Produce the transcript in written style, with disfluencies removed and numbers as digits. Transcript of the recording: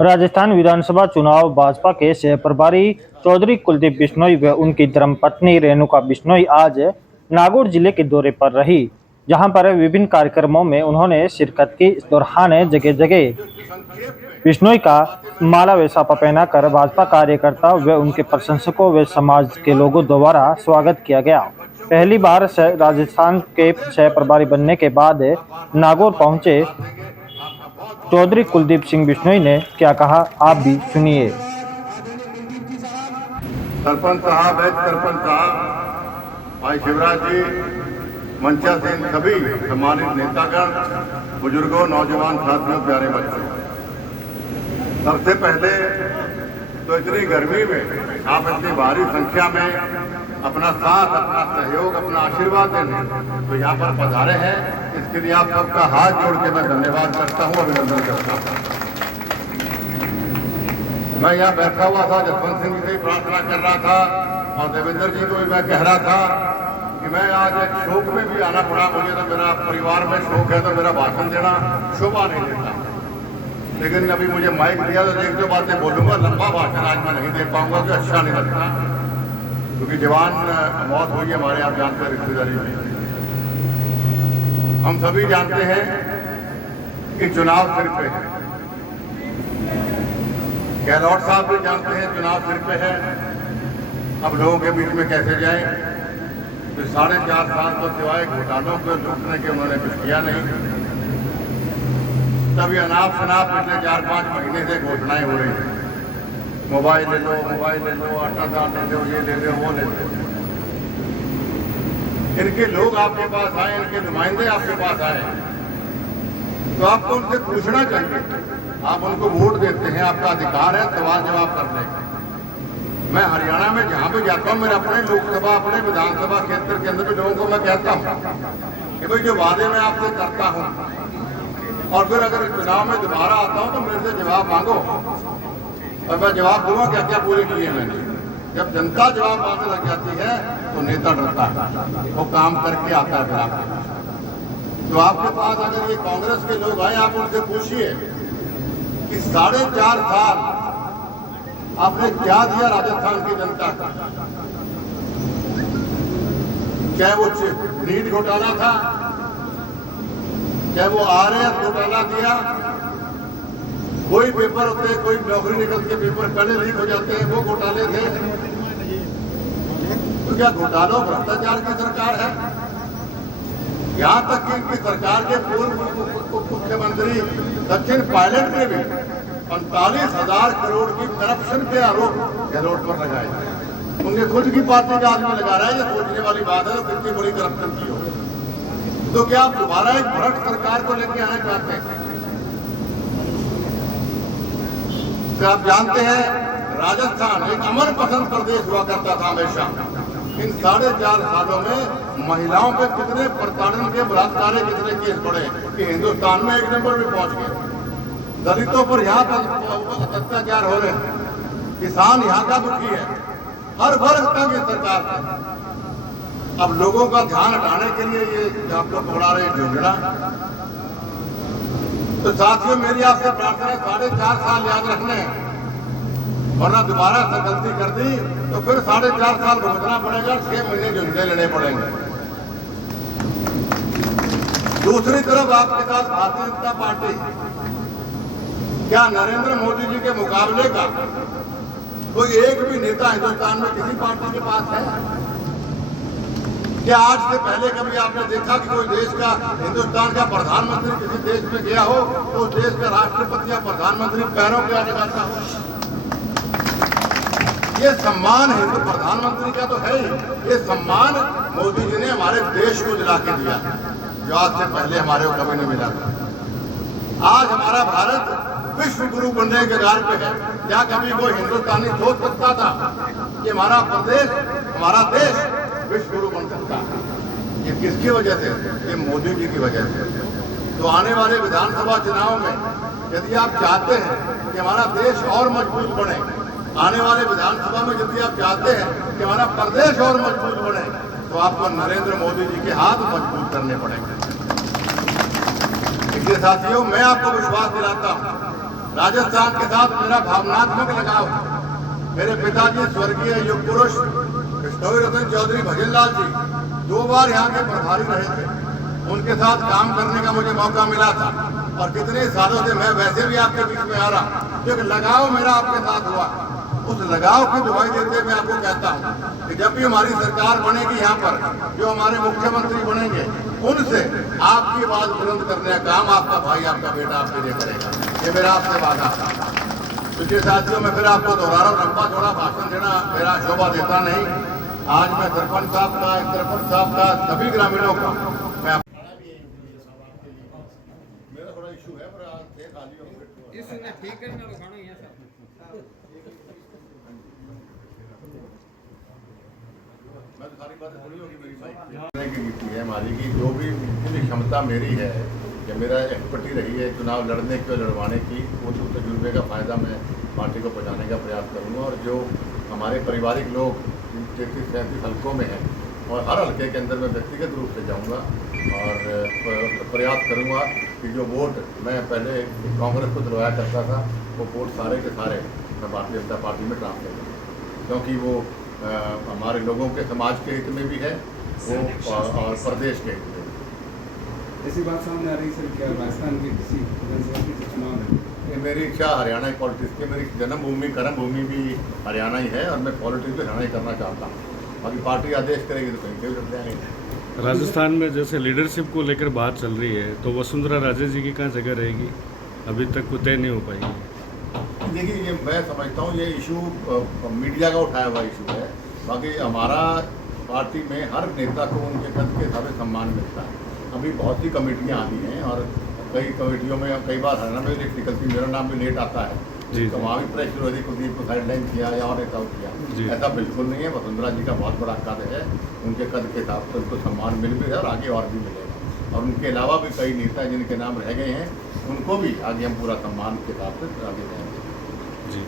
राजस्थान विधानसभा चुनाव भाजपा के सह प्रभारी चौधरी कुलदीप बिश्नोई व उनकी धर्मपत्नी रेणुका बिश्नोई आज नागौर जिले के दौरे पर रही, जहां पर विभिन्न कार्यक्रमों में उन्होंने शिरकत की। इस दौरान जगह जगह बिश्नोई का माला व साफा पहनाकर भाजपा कार्यकर्ता व उनके प्रशंसकों व समाज के लोगों द्वारा स्वागत किया गया। पहली बार राजस्थान के सह प्रभारी बनने के बाद नागौर पहुंचे चौधरी कुलदीप सिंह बिश्नोई ने क्या कहा, आप भी सुनिए। सरपंच साहब, एक्स सरपंच साहब, भाई शिवराज जी, मंचा से सभी सम्मानित नेतागण, बुजुर्गों, नौजवान साथियों, प्यारे बच्चों, सबसे पहले तो इतनी गर्मी में आप इतनी भारी संख्या में अपना साथ, अपना सहयोग, अपना आशीर्वाद देने तो यहाँ पर पधारे हैं, इसके लिए आप सबका हाथ जोड़ के मैं धन्यवाद करता हूँ, अभिनंदन करता हूँ। मैं यहाँ बैठा हुआ था, जसवंत सिंह जी से प्रार्थना कर रहा था और देवेंद्र जी को भी मैं कह रहा था कि मैं आज एक शोक में भी आना पड़ा मुझे, तो मेरा परिवार में शोक है तो मेरा भाषण देना शोभा नहीं देता, लेकिन अभी मुझे माइक दिया तो एक दो बातें बोलूंगा। लंबा भाषण आज मैं नहीं दे पाऊंगा कि अच्छा नहीं लगता, क्योंकि जवान मौत हुई है हमारे, आप जानते हैं, रिश्तेदारी में। हम सभी जानते हैं कि चुनाव सिर पे है, गहलोत साहब भी जानते हैं चुनाव सिर पे है। अब लोगों के बीच में कैसे जाए, तो 4.5 साल तो सिवाय घोटालों को लूटने के उन्होंने कुछ किया नहीं। तभी अनाप शनाप पिछले 4-5 महीने से घोषणाएं हो रही हैं, मोबाइल ले लो, मोबाइल ले लो, आटा दाल ले लो, ये ले लो, वो ले लो। इनके लोग आपके पास आए, इनके नुमाइंदे आपके पास आए, तो आपको उनसे पूछना चाहिए। आप उनको वोट देते हैं, आपका अधिकार है सवाल जवाब करने का। मैं हरियाणा में जहां भी जाता हूं, मेरे अपने लोकसभा, अपने विधानसभा क्षेत्र के अंदर भी लोगों को मैं कहता हूं कि भाई जो वादे मैं आपसे करता हूं और फिर अगर चुनाव में दोबारा आता हूं तो मेरे से जवाब मांगो और मैं जवाब दूंगा क्या क्या पूरे किए मैंने। जब जनता जवाब मांगने लग जाती है तो नेता डरता है, वो काम करके आता है फिर आपके। तो आपके पास अगर ये कांग्रेस के लोग आए, आप उनसे पूछिए कि 4.5 साल आपने क्या दिया राजस्थान की जनता को। चाहे वो नीट घोटाला था, चाहे वो आरएएस घोटाला दिया, कोई पेपर होते, कोई नौकरी निकल के पेपर पहले लीक हो जाते हैं, वो घोटाले थे। तो क्या घोटालों भ्रष्टाचार की सरकार है? यहां तक कि इनकी सरकार के पूर्व मुख्यमंत्री सचिन पायलट ने भी 45,000 करोड़ की करप्शन के आरोप गहलोत पर लगाए। उनके खुद की पार्टी का आदमी लगा रहा है, ये सोचने वाली बात है तो कितनी बड़ी करप्शन की हो। तो क्या आप दोबारा एक भ्रष्ट सरकार को लेके आना चाहते हैं? तो आप जानते हैं राजस्थान एक अमन पसंद प्रदेश हुआ करता था हमेशा। इन 4.5 सालों में महिलाओं पे कितने प्रताड़न के, बलात्कार के कितने केस बढ़े कि हिंदुस्तान में 1 नंबर में पहुंच गए। दलितों पर यहाँ पर अत्याचार हो रहे हैं, किसान यहाँ का दुखी है, हर वर्ग तक ये सरकार है। अब लोगों का ध्यान हटाने के लिए ये आप लोग उड़ा रहे झुंझुना। तो साथियों, मेरी आपसे प्रार्थना है 4.5 साल याद रखने हैं, वरना दोबारा से गलती कर दी तो फिर 4.5 साल भुगतना पड़ेगा, 6 महीने झुंझुने लेने पड़ेंगे। दूसरी तरफ आपके साथ भारतीय जनता पार्टी, क्या नरेंद्र मोदी जी के मुकाबले का कोई एक भी नेता हिंदुस्तान में किसी पार्टी के पास है? क्या आज से पहले कभी आपने देखा कि कोई देश का, हिंदुस्तान का प्रधानमंत्री किसी देश में गया हो तो उस देश का राष्ट्रपति या प्रधानमंत्री पैरों पे आने लगाता हो? ये सम्मान हिंदू प्रधानमंत्री का तो है ही, ये सम्मान मोदी जी ने हमारे देश को दिला के दिया, जो आज से पहले हमारे को कभी नहीं मिला था। आज हमारा भारत विश्व गुरु बनने के कगार पे है। क्या कभी कोई हिंदुस्तानी सोच सकता था कि हमारा प्रदेश, हमारा देश विश्व गुरु बन सकता है? ये किसकी वजह से? ये मोदी जी की वजह से। तो आने वाले विधानसभा चुनाव में यदि आप चाहते हैं कि हमारा देश और मजबूत बने, आने वाले विधानसभा में यदि आप चाहते हैं कि हमारा प्रदेश और मजबूत बने, तो आपको नरेंद्र मोदी जी के हाथ मजबूत करने पड़ेंगे। इसलिए साथियों, मैं आपको विश्वास दिलाता हूं राजस्थान के साथ मेरा भावनात्मक लगाव। मेरे पिताजी स्वर्गीय युग पुरुष बिश्नोई रतन चौधरी भजनलाल जी 2 बार यहाँ के प्रभारी रहे थे। उनके साथ काम करने का मुझे मौका मिला था और कितने सालों से मैं वैसे भी आपके बीच में आ रहा, जो एक लगाव मेरा आपके साथ हुआ। उस लगाव की दुहाई देते मैं आपको कहता हूँ कि जब भी हमारी सरकार बनेगी यहाँ पर, जो हमारे मुख्यमंत्री बनेंगे, उनसे आपकी आवाज बुलंद करने का काम आपका भाई, आपका बेटा आपके लिए करेगा। ये मेरा आपसे वादा था। पिछले साथियों में फिर आपको दोहरा रहा हूं, लंबा चौड़ा भाषण देना मेरा शोभा देता नहीं। आज मैं सरपंच साहब का, सभी ग्रामीणों का मैं मेरा थोड़ा इशू है पर आज देख आज इसने ठीक करना दिखाना है सर। मैं तो सारी बातें थोड़ी होगी मेरी भाई की नीति है हमारी की, जो भी जितनी क्षमता मेरी है या मेरा एक्सपर्टी रही है चुनाव लड़ने की और लड़वाने की, वो तजुर्बे का फ़ायदा मैं पार्टी को पहुँचाने का प्रयास करूँगा। और जो हमारे पारिवारिक लोग 33-37 हल्कों में हैं और हर हल्के के अंदर मैं व्यक्तिगत रूप से जाऊँगा और प्रयास करूँगा कि जो वोट मैं पहले कांग्रेस को दिलवाया करता था, वो वोट सारे के सारे मैं भारतीय जनता पार्टी में ट्रांसफर करूँगा, क्योंकि वो हमारे लोगों के समाज के हित में भी है वो और प्रदेश के हित में। ऐसी बात सामने आ रही सर, क्या राजस्थान की किसी विधानसभा के चुनाव में? ये मेरी इच्छा हरियाणा की पॉलिटिक्स की, मेरी जन्मभूमि कर्मभूमि भी हरियाणा ही है और मैं पॉलिटिक्स भी हरियाणा ही करना चाहता हूँ। बाकी पार्टी आदेश करेगी तो कहीं से भी लड़ जाएंगे। राजस्थान में जैसे लीडरशिप को लेकर बात चल रही है, तो वसुंधरा राजे जी की कहाँ जगह रहेगी? अभी तक वो तय नहीं हो पाएगी। देखिए, ये मैं समझता हूँ ये इशू मीडिया का उठाया हुआ इशू है। बाकी हमारा पार्टी में हर नेता को उनके पद के हिसाब से सम्मान मिलता है। अभी बहुत सी कमेटियाँ आती हैं और कई कमेटियों में कई बार हरियाणा में लिस्ट निकलती, मेरा नाम भी लेट आता है जी, तो वहाँ भी प्रेस विरोधी कुलदीप को साइडलाइन किया या और नेताओं किया। ऐसा बिल्कुल नहीं है। वसुंधरा जी का बहुत बड़ा कद है, उनके कद के हिसाब से उनको सम्मान मिल भी है और आगे और भी मिलेगा। और उनके अलावा भी कई नेता जिनके नाम रह गए हैं, उनको भी आगे हम पूरा सम्मान के हिसाब से आगे जाएंगे। जी।